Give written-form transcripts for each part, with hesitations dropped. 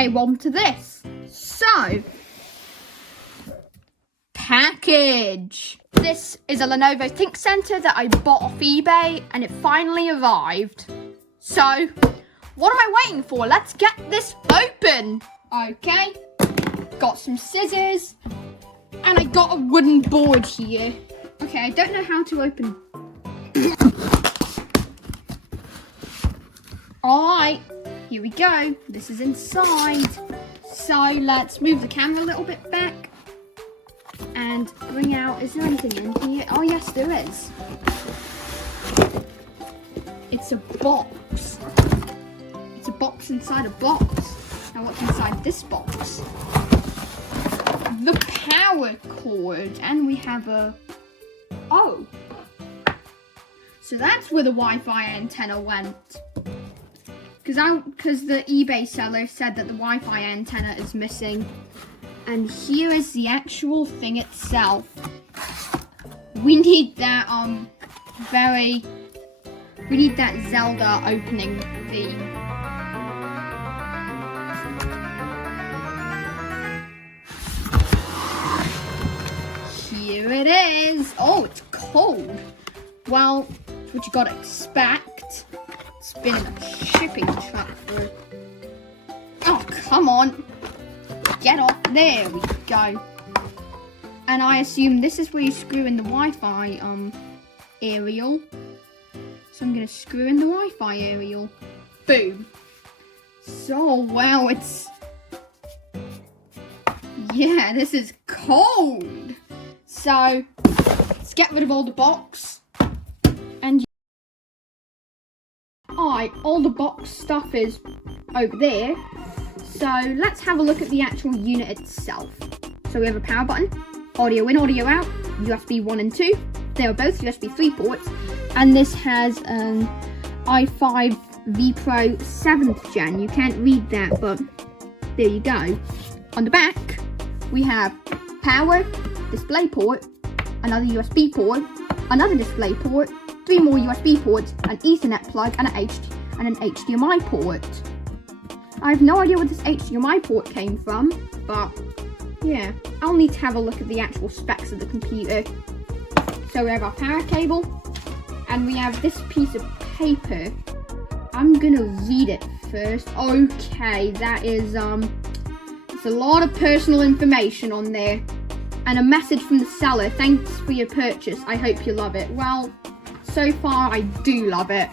Okay, well, on to this. So, package. This is a Lenovo ThinkCentre that I bought off eBay, and it finally arrived. So, what am I waiting for? Let's get this open. Okay, got some scissors, and I got a wooden board here. Okay, I don't know how to open. Alright, here we go. This is inside. So let's move the camera a little bit back and bring out, is there anything in here? Oh yes, there is. It's a box. It's a box inside a box. Now what's inside this box? The power cord, and we have a, oh. So that's where the Wi-Fi antenna went. Because the eBay seller said that the Wi-Fi antenna is missing. And here is the actual thing itself. We need that, we need that Zelda opening theme. Here it is. Oh, it's cold. Well, what you gotta expect. It's been in a shipping truck for... Oh, come on. Get off. There we go. And I assume this is where you screw in the Wi-Fi aerial. So I'm going to screw in the Wi-Fi aerial. Boom. So, wow, it's... Yeah, this is cold. So, let's get rid of all the box. And... Alright, all the box stuff is over there. So let's have a look at the actual unit itself. So we have a power button, audio in, audio out, USB 1 and 2. They are both USB 3 ports. And this has an i5 vPro 7th gen. You can't read that, but there you go. On the back, we have power, display port, another USB port, another display port, 3 more USB ports, an Ethernet plug, and an HDMI port. I have no idea where this HDMI port came from, but yeah, I'll need to have a look at the actual specs of the computer. So we have our power cable, and we have this piece of paper. I'm gonna read it first. Okay, that is, it's a lot of personal information on there. And a message from the seller, thanks for your purchase, I hope you love it. Well, so far I do love it.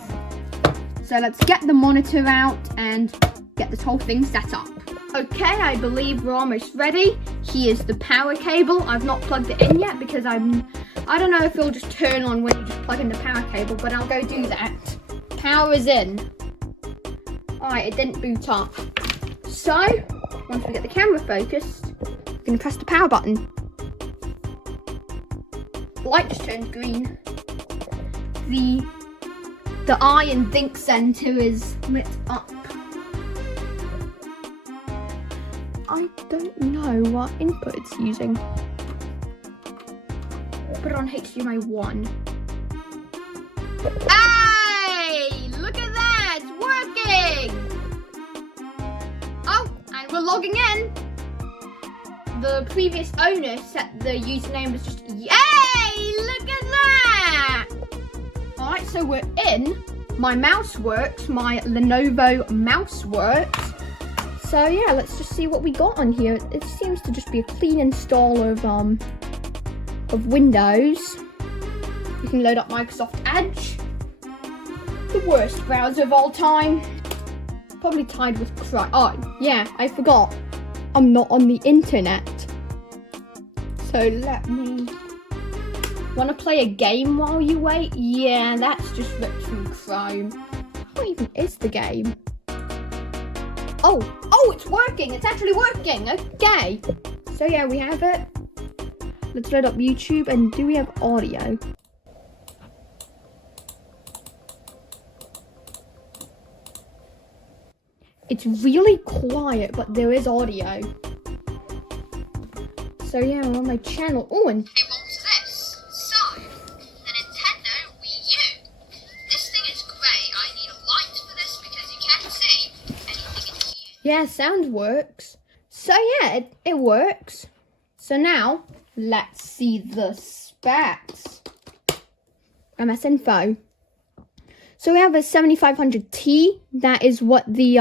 So let's get the monitor out and get this whole thing set up. Okay, I believe we're almost ready. Here's the power cable. I've not plugged it in yet because I don't know if it'll just turn on when you just plug in the power cable, but I'll go do that. Power is in. Alright, it didn't boot up. So, once we get the camera focused, I'm gonna press the power button. The light just turned green. The eye in ThinkCentre is lit up. I don't know what input it's using. Put it on HDMI 1. Hey! Look at that! It's working! Oh, and we're logging in. The previous owner set the username was just... Yay! Look at that! Alright, so we're in. My mouse works. My Lenovo mouse works. So yeah, let's just see what we got on here. It seems to just be a clean install of Windows. You can load up Microsoft Edge, the worst browser of all time. Probably tied with Chrome. Oh yeah, I forgot. I'm not on the internet. So let me. Want to play a game while you wait? Yeah, that's just ripped from Chrome. What even is the game? Oh, it's working. It's actually working. Okay. So yeah, we have it. Let's load up YouTube, and do we have audio? It's really quiet, but there is audio. So yeah, we're on my channel. Oh, and Hey, what's this? So, the Nintendo Wii U. This thing is great. I need a light for this because you can't see anything in here. Yeah, sound works. So yeah, it works. So now, let's see the specs. MS Info. So we have a 7500T. That is what the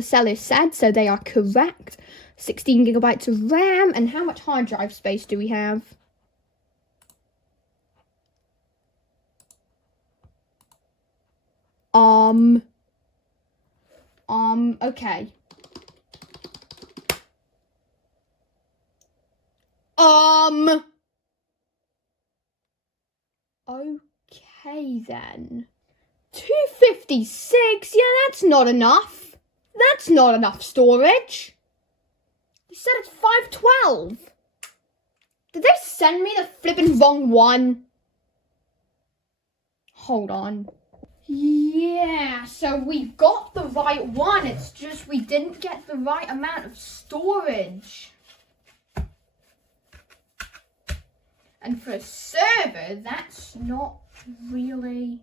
seller said, so they are correct. 16 gigabytes of RAM, and how much hard drive space do we have? Okay. Okay then. 256? Yeah, that's not enough. That's not enough storage. You said it's 512. Did they send me the flippin' wrong one? Hold on. Yeah, so we got the right one. It's just we didn't get the right amount of storage. And for a server, that's not really...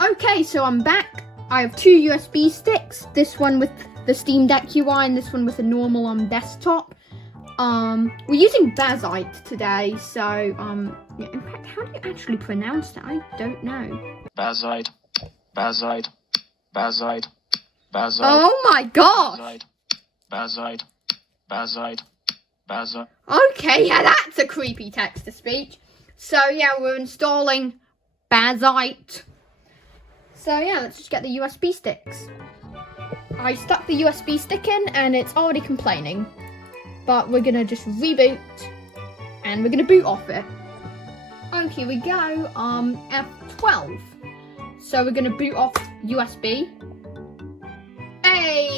Okay, so I'm back. I have two USB sticks. This one with the Steam Deck UI and this one with a normal desktop. We're using Bazite today, so yeah, in fact, how do you actually pronounce that? I don't know. Bazite. Oh my gosh! Bazite. Okay, yeah, that's a creepy text-to-speech. So yeah, we're installing Bazite. So yeah, let's just get the USB sticks. I stuck the USB stick in and it's already complaining. But we're gonna just reboot and we're gonna boot off it. Oh, here we go, F12. So we're gonna boot off USB. Hey,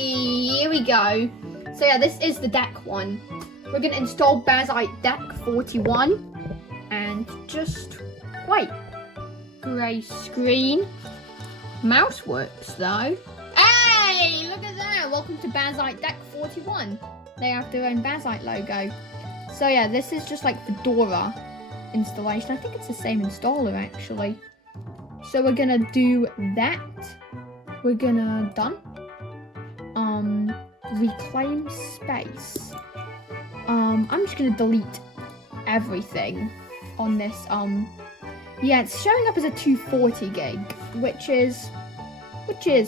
here we go. So yeah, this is the deck one. We're gonna install Bazite Deck 41 and just wait. Grey screen. Mouse works though. Hey, look at that. Welcome to Bazite Deck 41. They have their own Bazite logo. So yeah, this is just like Fedora installation. I think it's the same installer actually. So we're gonna do that. We're gonna done. Reclaim space. I'm just gonna delete everything on this. Yeah, it's showing up as a 240 gig, which is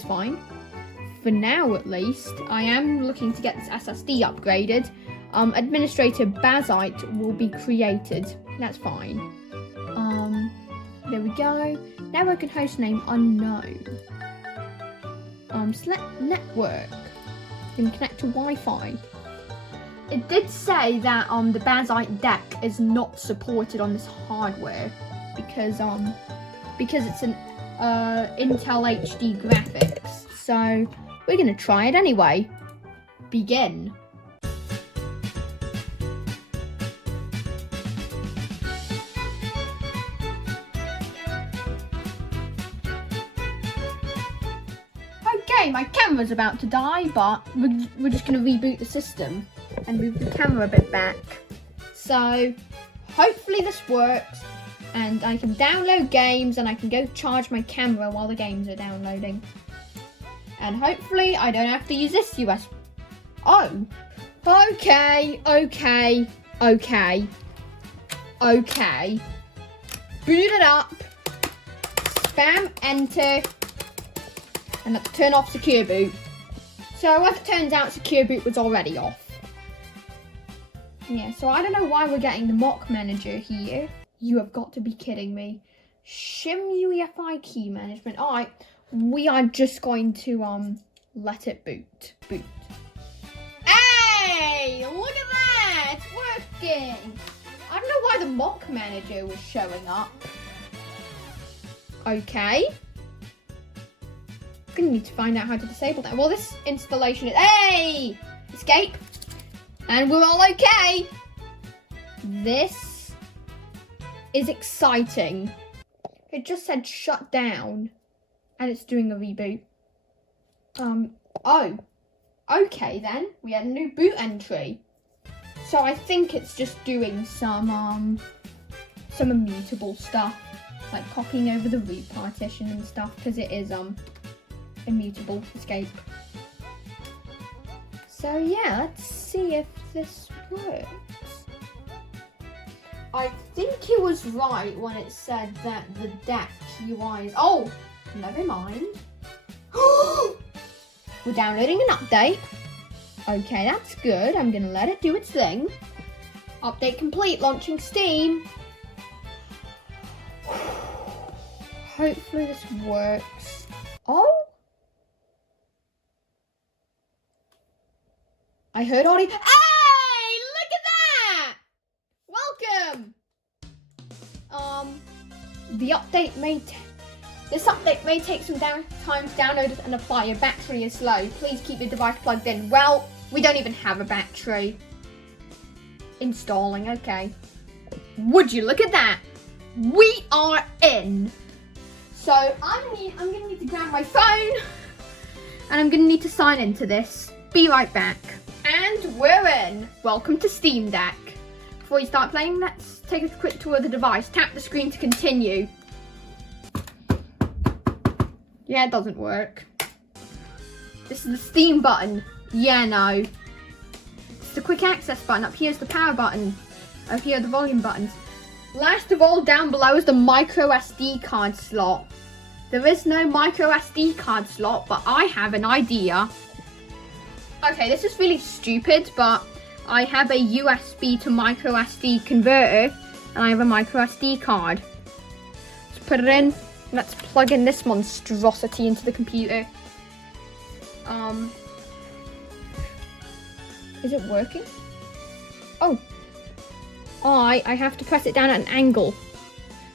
fine. For now, at least, I am looking to get this SSD upgraded. Administrator Bazite will be created. That's fine. There we go. Network and host name unknown. Select network. You can connect to Wi-Fi. It did say that the Bazite deck is not supported on this hardware because it's an Intel HD graphics. So we're gonna try it anyway. Begin. Okay, my camera's about to die, but we're just gonna reboot the system and move the camera a bit back. So hopefully this works and I can download games and I can go charge my camera while the games are downloading. And hopefully I don't have to use this USB. Oh, okay. Boot it up, spam enter, and let's turn off secure boot. So as it turns out, secure boot was already off. Yeah, so I don't know why we're getting the mock manager here. You have got to be kidding me. Shim UEFI key management. Alright, we are just going to let it boot. Hey, look at that! It's working! I don't know why the mock manager was showing up. Okay. Gonna need to find out how to disable that. Well, this installation is... Hey! Escape! And we're all okay! This is exciting. It just said shut down. And it's doing a reboot. Oh. Okay then. We had a new boot entry. So I think it's just doing some immutable stuff. like copying over the root partition and stuff because it is immutable escape. So yeah, let's see if this works. I think it was right when it said that the DAC UI is... Oh, never mind. We're downloading an update. Okay, that's good. I'm gonna let it do its thing. Update complete, launching Steam. Hopefully this works. Oh! I heard audio. Hey! Look at that! Welcome! This update may take some time to download it and apply. Your battery is slow. Please keep your device plugged in. Well, we don't even have a battery. Installing, okay. Would you look at that? We are in. So I'm gonna need to grab my phone and I'm gonna need to sign into this. Be right back. And we're in. Welcome to Steam Deck. Before you start playing, let's take a quick tour of the device. Tap the screen to continue. Yeah, it doesn't work. This is the Steam button. Yeah, no. It's the quick access button. Up here's the power button. Up here are the volume buttons. Last of all, down below is the micro SD card slot. There is no micro SD card slot, but I have an idea. Okay, this is really stupid, but I have a USB to micro SD converter, and I have a micro SD card. Let's put it in. Let's plug in this monstrosity into the computer. Is it working? Oh. I have to press it down at an angle.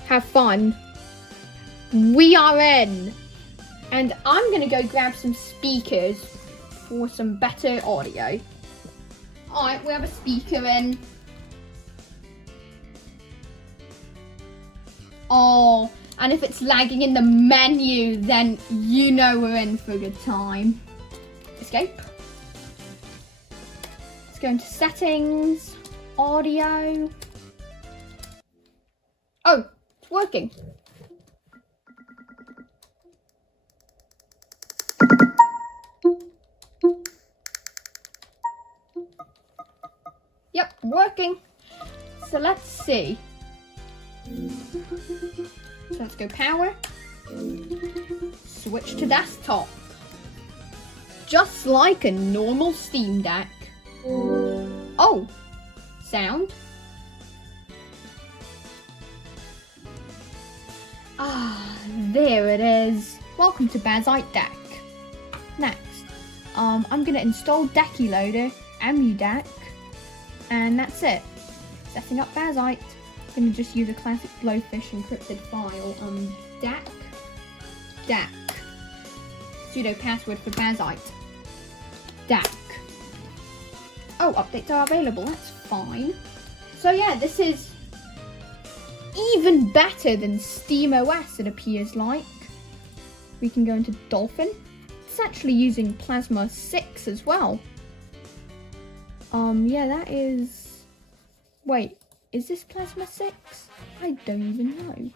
Have fun. We are in. And I'm gonna go grab some speakers for some better audio. Alright, we have a speaker in. Oh, and if it's lagging in the menu, then you know we're in for a good time. Escape. Let's go into settings, audio. Oh, it's working. Yep, working. So let's see. So let's go power. Switch to desktop. Just like a normal Steam Deck. Oh, sound. Ah, there it is. Welcome to Bazite Deck. Next, I'm gonna install Decky Loader, EmuDeck, and that's it. Setting up Bazite. I'm gonna just use a classic Blowfish encrypted file. DAC. Sudo password for Bazite. DAC. Oh, updates are available. That's fine. So yeah, this is even better than SteamOS, it appears like. We can go into Dolphin. It's actually using Plasma 6 as well. Yeah, that is... Wait, is this Plasma 6? I don't even know.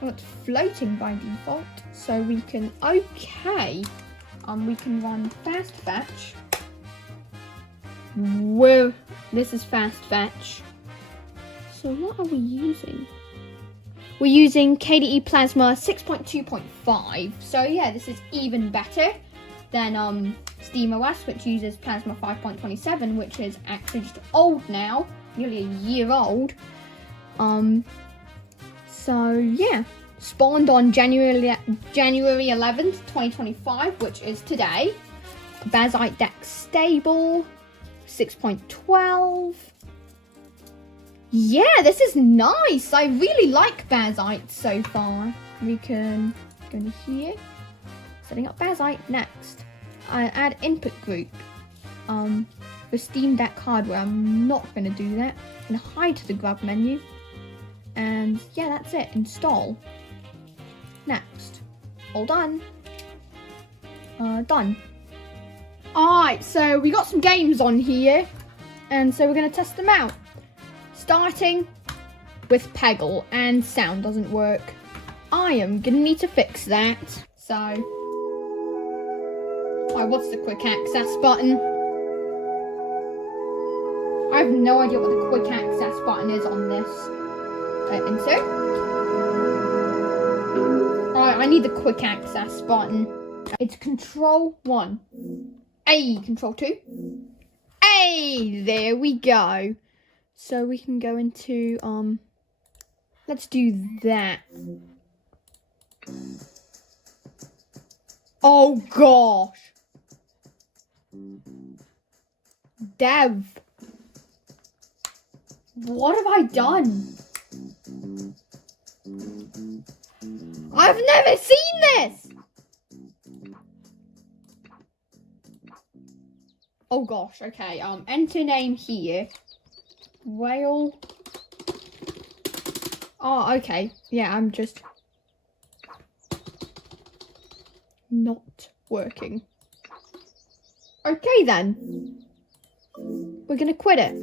Well, it's floating by default, so we can... Okay. We can run Fast Fetch. Whoa, this is Fast Fetch. So what are we using? We're using KDE Plasma 6.2.5. So yeah, this is even better than SteamOS, which uses Plasma 5.27, which is actually just old now, nearly a year old. So yeah, spawned on January 11th, 2025, which is today. Bazite Deck stable, 6.12. Yeah, this is nice. I really like Bazite so far. We can go to here. Setting up Bazite next. Add input group. For Steam Deck hardware, I'm not going to do that. I'm going to hide the grub menu. And yeah, that's it. Install. Next. All done. Done. Alright, so we got some games on here. And so we're going to test them out. Starting with Peggle and sound doesn't work. I am gonna need to fix that. So, what's the quick access button? I have no idea what the quick access button is on this. Insert. Alright, I need the quick access button. It's Control 1. Hey, Control 2. Hey, there we go. So we can go into, let's do that. Oh gosh. Dev. What have I done? I've never seen this! Oh gosh, okay, enter name here. Whale. Oh, okay. Yeah, I'm just not working. Okay then. We're gonna quit it.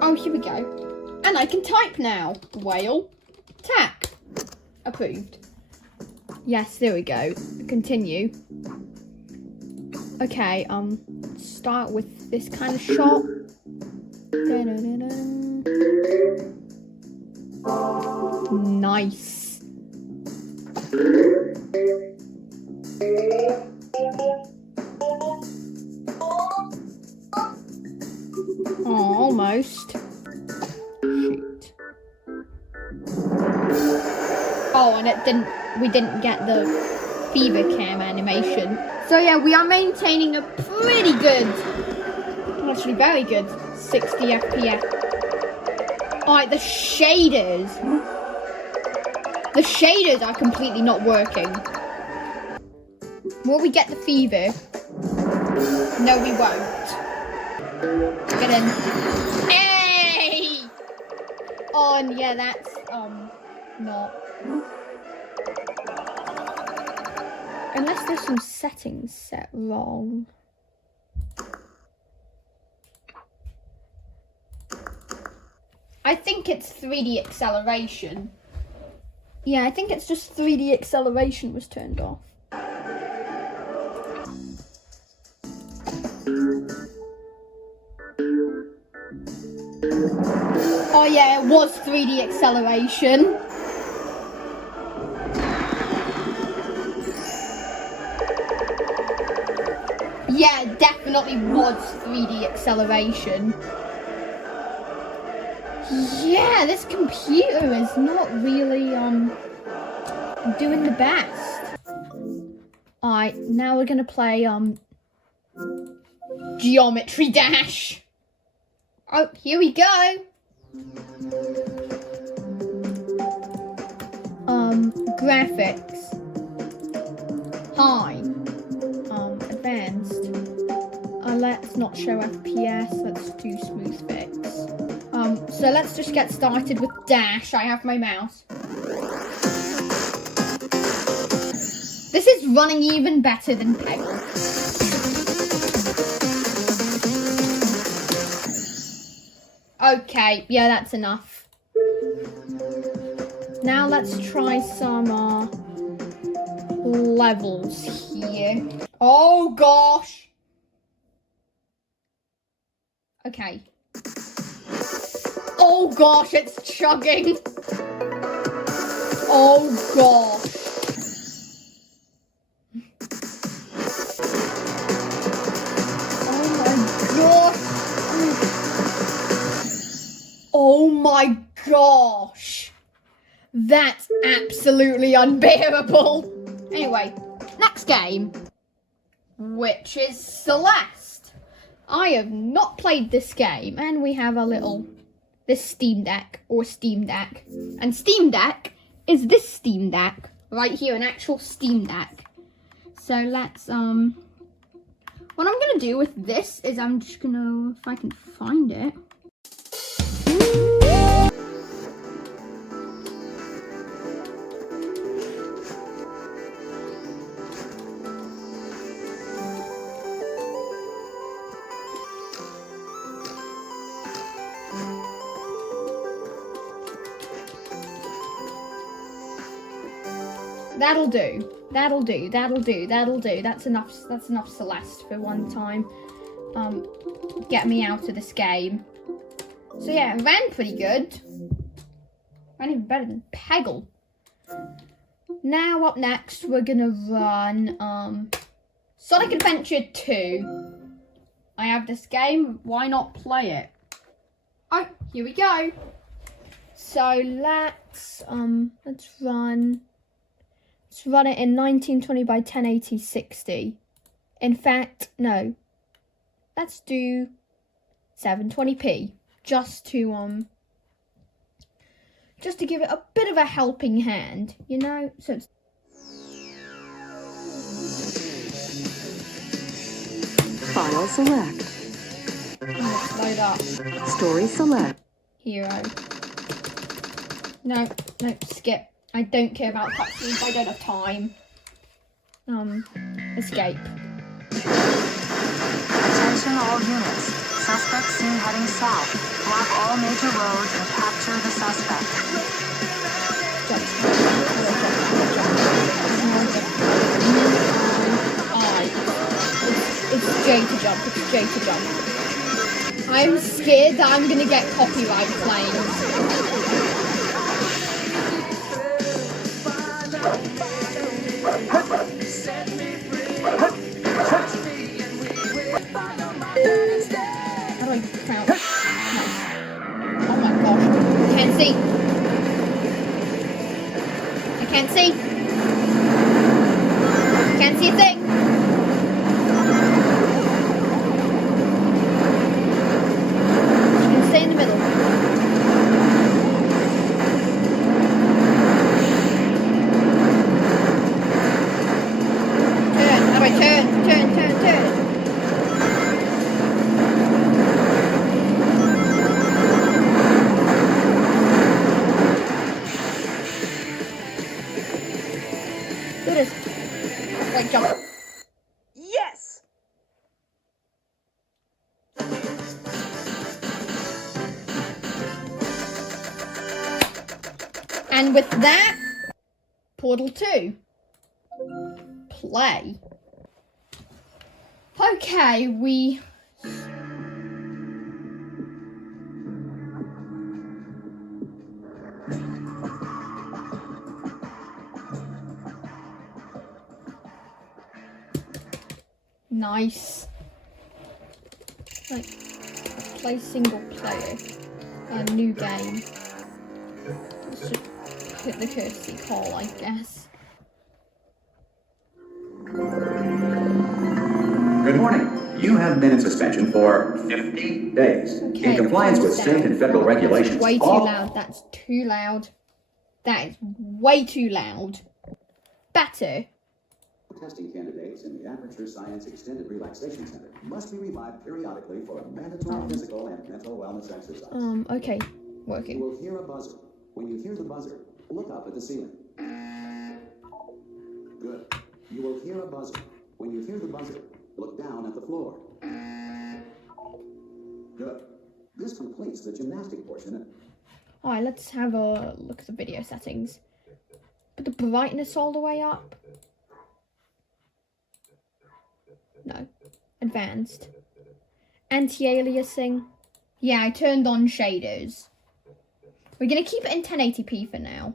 Oh, here we go. And I can type now. Whale. Tack. Approved. Yes, there we go. Continue. Okay, start with this kind of shot. Nice. Oh, almost. Shoot. Oh, and we didn't get the fever cam animation. So yeah, we are maintaining a pretty good, actually very good, 60 FPS. Alright, the shaders are completely not working. Will we get the fever? No, we won't. Get in. Hey! Oh, and yeah, that's, not. Unless there's some settings set wrong. I think it's 3D acceleration. Yeah, I think it's just 3D acceleration was turned off. Oh yeah, it was 3D acceleration. Yeah, it definitely was 3D acceleration. Yeah, this computer is not really, doing the best. Alright, now we're gonna play, Geometry Dash. Oh, here we go. Graphics. High. Advanced. Let's not show FPS, let's do smooth fix. So let's just get started with Dash. I have my mouse. This is running even better than Peggle. Okay, yeah, that's enough. Now let's try some levels here. Oh gosh. Okay. Oh gosh, it's chugging. Oh gosh. Oh my gosh. That's absolutely unbearable. Anyway, next game, which is Celeste. I have not played this game, and we have this Steam Deck, or Steam Deck. And Steam Deck is this Steam Deck, right here, an actual Steam Deck. So let's, what I'm gonna do with this is I'm just gonna, if I can find it. That'll do. That'll do. That'll do. That'll do. That's enough. That's enough Celeste for one time. Get me out of this game. So yeah, it ran pretty good. Ran even better than Peggle. Now up next, we're gonna run Sonic Adventure 2. I have this game. Why not play it? Oh, here we go. So let's run it in 1920 by 1080 60. In fact, no. Let's do 720p just to give it a bit of a helping hand, you know? So it's File select. let's load up. Story select. Hero. No, skip. I don't care about cutscenes, I don't have time. Escape. Attention all units. Suspect seen heading south. Block all major roads and capture the suspect. It's J to jump, it's J to jump. I'm scared that I'm gonna get copyright claims. How do I crouch? Nice. Oh my gosh. I can't see. I can't see. Can't see a thing. Just gonna stay in the middle. Turn. How do I turn? Turn. Do this. Like jump. Yes! And with that, Portal 2. Play. Okay, we... Nice. Like, play single player. A new game. Let's just hit the courtesy call, I guess. Good morning. You have been in suspension for 50 days. Okay, In compliance with calm state down. and federal regulations. That's way too all- loud. That's too loud. That is way too loud. Better. Testing candidates in the Aperture Science Extended Relaxation Center must be revived periodically for a mandatory physical and mental wellness exercise. Okay. You Working. will hear a buzzer. When you hear the buzzer, look up at the ceiling. Good. You will hear a buzzer. When you hear the buzzer, look down at the floor. Good. This completes the gymnastic portion. Alright, let's have a look at the video settings. Put the brightness all the way up. No. Advanced. Anti-aliasing. Yeah, I turned on shaders. We're gonna keep it in 1080p for now.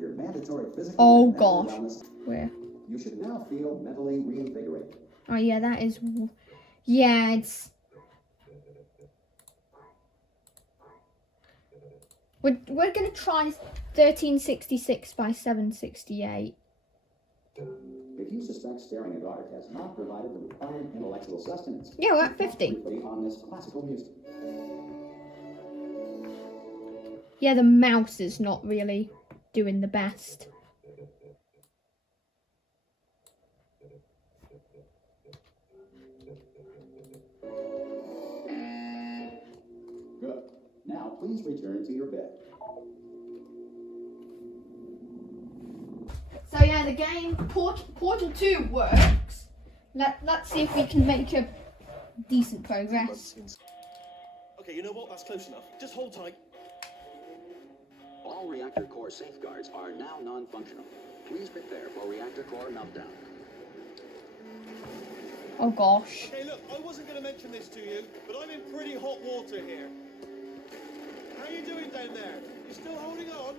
Your mandatory physical Oh and mental gosh. wellness. Where? You should now feel mentally reinvigorated. Oh yeah, that is... Yeah, it's... We're gonna try 1366 by 768. If you suspect staring at art has not provided the required intellectual sustenance, Yeah, we're at 50. briefly on this classical music. Yeah, the mouse is not really doing the best. Good. Now, please return to your bed. So yeah, the game Portal 2 works. Let's see if we can make a decent progress. Okay, you know what? That's close enough. Just hold tight. All reactor core safeguards are now non-functional. Please prepare for reactor core meltdown. Oh gosh. Okay, look, I wasn't going to mention this to you, but I'm in pretty hot water here. How are you doing down there? You still holding on?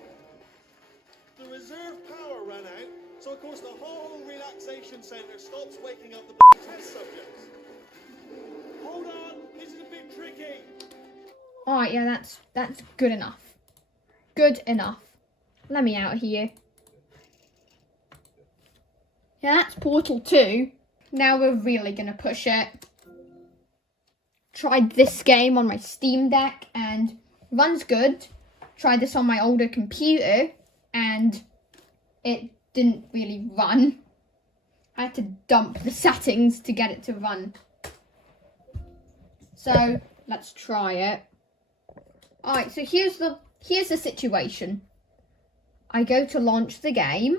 The reserve power ran out, so of course the whole relaxation centre stops waking up the test subjects. Hold on, this is a bit tricky. Alright, yeah, that's good enough. Good enough. Let me out of here. Yeah, that's Portal 2. Now we're really gonna push it. Tried this game on my Steam Deck and runs good. Tried this on my older computer and it didn't really run. I had to dump the settings to get it to run. So let's try it. Alright, so here's the situation. I go to launch the game,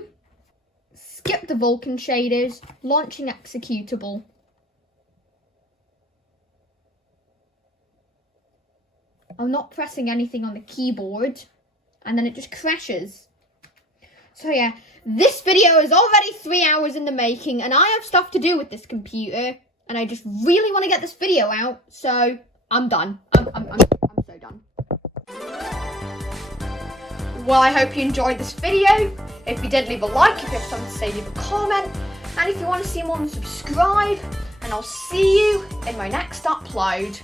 skip the Vulkan shaders, launching executable. I'm not pressing anything on the keyboard, and then it just crashes. So yeah, this video is already 3 hours in the making, and I have stuff to do with this computer, and I just really want to get this video out, so I'm done. I'm so done. Well, I hope you enjoyed this video. If you did, leave a like. If you have something to say, leave a comment. And if you want to see more, subscribe. And I'll see you in my next upload.